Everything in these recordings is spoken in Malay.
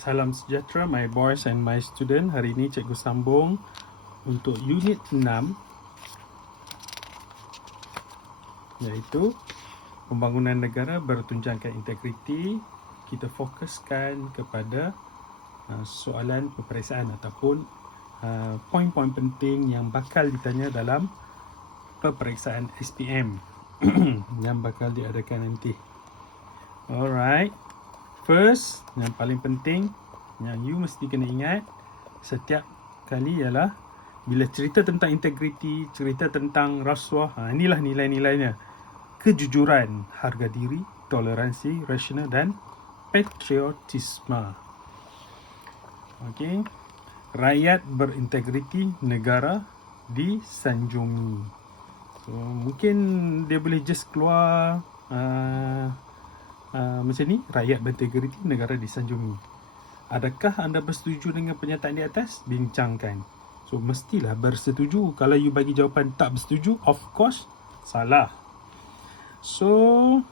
Salam sejahtera my boys and my student. Hari ini cikgu sambung untuk unit 6, iaitu pembangunan negara bertunjangkan integriti. Kita fokuskan kepada soalan peperiksaan ataupun poin-poin penting yang bakal ditanya dalam peperiksaan SPM yang bakal diadakan nanti. Alright. First, yang paling penting yang you mesti kena ingat setiap kali ialah bila cerita tentang integriti, cerita tentang rasuah, inilah nilai-nilainya. Kejujuran, harga diri, toleransi, rasional dan patriotisme. Okey. Rakyat berintegriti, negara disanjungi. So, mungkin dia boleh just keluar macam ni, rakyat berintegriti, negara disanjungi. Adakah anda bersetuju dengan pernyataan di atas? Bincangkan. So, mestilah bersetuju. Kalau you bagi jawapan tak bersetuju, of course, salah. So,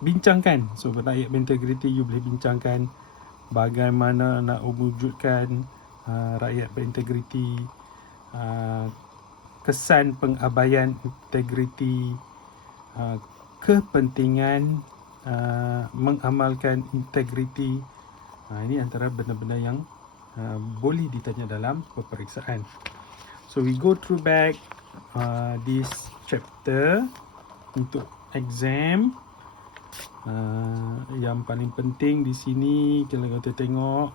bincangkan. So, rakyat berintegriti, you boleh bincangkan bagaimana nak mewujudkan rakyat berintegriti, kesan pengabaian integriti, kepentingan mengamalkan integriti. Ini antara benda-benda yang boleh ditanya dalam peperiksaan. So we go through back this chapter untuk exam. Yang paling penting di sini kalau kita tengok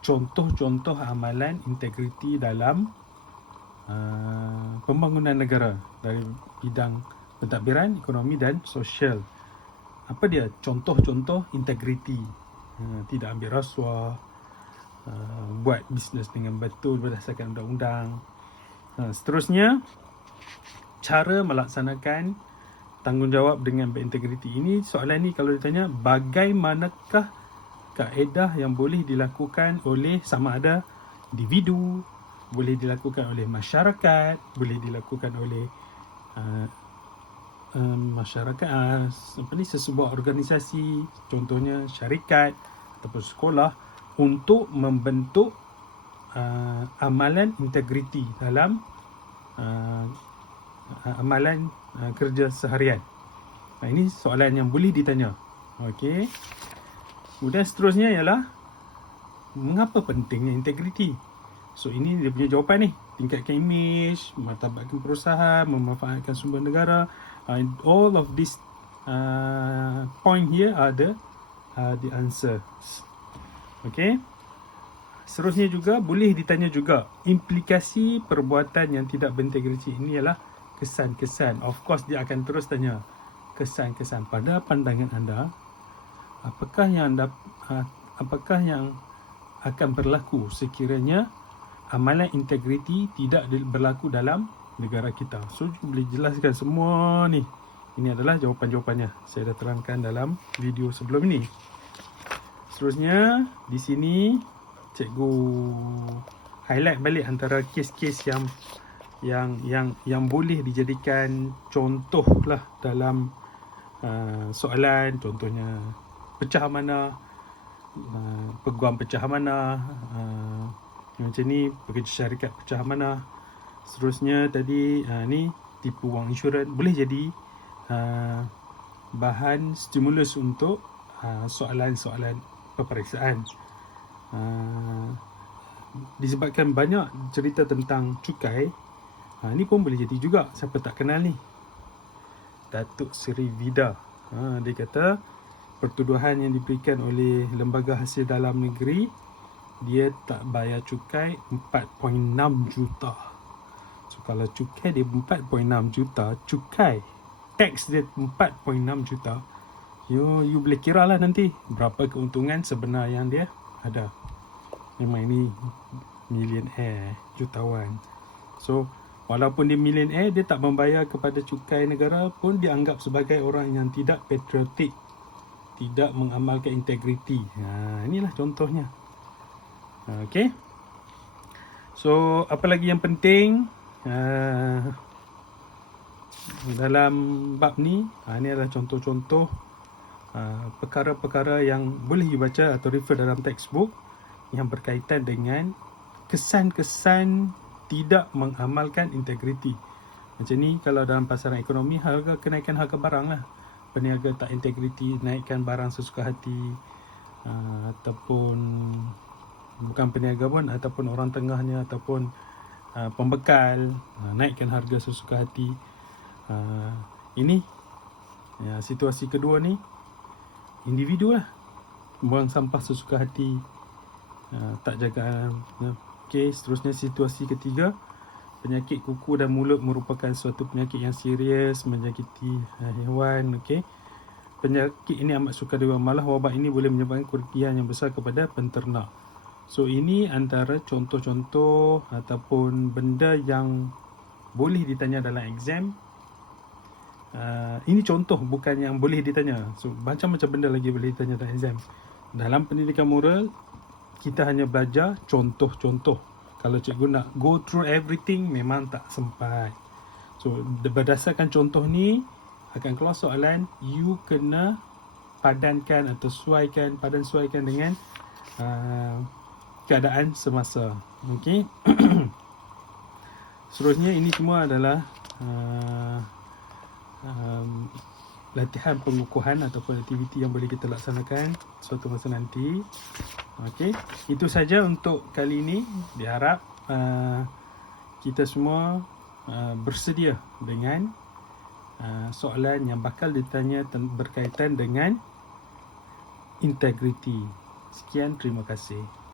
contoh-contoh amalan integriti dalam pembangunan negara dari bidang pentadbiran, ekonomi dan sosial. Apa dia contoh-contoh integriti? Tidak ambil rasuah, buat bisnes dengan betul berdasarkan undang-undang. Seterusnya, cara melaksanakan tanggungjawab dengan berintegriti. Ini soalan ni kalau ditanya, bagaimanakah kaedah yang boleh dilakukan oleh sama ada individu, boleh dilakukan oleh masyarakat, boleh dilakukan oleh masyarakat, sesebuah organisasi, contohnya syarikat ataupun sekolah, untuk membentuk amalan integriti dalam amalan kerja seharian. Ini soalan yang boleh ditanya. Okey. Kemudian seterusnya ialah mengapa pentingnya integriti. So ini dia punya jawapan ni. Tingkatkan imej, martabatkan perusahaan, memanfaatkan sumber negara. All of this point here are the answers. Okay. Seterusnya juga boleh ditanya juga implikasi perbuatan yang tidak berintegriti. Ini ialah kesan-kesan. Of course dia akan terus tanya kesan-kesan pada pandangan anda. Apakah yang akan berlaku sekiranya amalan integriti tidak berlaku dalam negara kita? So, boleh jelaskan semua ni. Ini adalah jawapan-jawapannya. Saya dah terangkan dalam video sebelum ini. Seterusnya, di sini cikgu highlight balik antara kes-kes yang boleh dijadikan contoh lah dalam soalan. Contohnya pecah mana, peguam pecah mana, macam ni pekerja syarikat pecah mana. Seterusnya tadi ni tipu wang insurans boleh jadi bahan stimulus untuk soalan-soalan peperiksaan. Disebabkan banyak cerita tentang cukai, ni pun boleh jadi juga. Siapa tak kenal ni? Datuk Seri Vida. Dia kata pertuduhan yang diberikan oleh Lembaga Hasil Dalam Negeri, dia tak bayar cukai 4.6 juta. So kalau cukai dia 4.6 juta, cukai tax dia 4.6 juta, you boleh kira lah nanti berapa keuntungan sebenar yang dia ada. Memang ini millionaire, jutawan. So walaupun dia millionaire, dia tak membayar kepada cukai negara pun dianggap sebagai orang yang tidak patriotik, tidak mengamalkan integriti. Inilah contohnya. Okay. So apa lagi yang penting dalam bab ni? Ini adalah contoh-contoh perkara-perkara yang boleh dibaca atau refer dalam textbook yang berkaitan dengan kesan-kesan tidak mengamalkan integriti. Macam ni kalau dalam pasaran ekonomi, kenaikan harga barang lah. Peniaga tak integriti, naikkan barang sesuka hati, ataupun bukan peniaga pun, ataupun orang tengahnya, ataupun pembekal, naikkan harga sesuka hati. Ini situasi kedua ni, individu lah, buang sampah sesuka hati, tak jaga. Okey, seterusnya situasi ketiga, penyakit kuku dan mulut merupakan suatu penyakit yang serius, menjangkiti haiwan. Okey, penyakit ini amat sukar diubah, malah wabak ini boleh menyebabkan kerugian yang besar kepada penternak. So ini antara contoh-contoh ataupun benda yang boleh ditanya dalam exam. Ini contoh, bukan yang boleh ditanya. So macam-macam benda lagi boleh ditanya dalam exam. Dalam pendidikan moral, kita hanya belajar contoh-contoh. Kalau cikgu nak go through everything, memang tak sempat. So berdasarkan contoh ni akan keluar soalan, you kena padankan atau padan-suaikan dengan keadaan semasa. Okey. Seterusnya, ini semua adalah latihan pengukuhan ataupun aktiviti yang boleh kita laksanakan suatu masa nanti. Okey, itu saja untuk kali ini. Diharap kita semua bersedia dengan soalan yang bakal ditanya berkaitan dengan integriti. Sekian, terima kasih.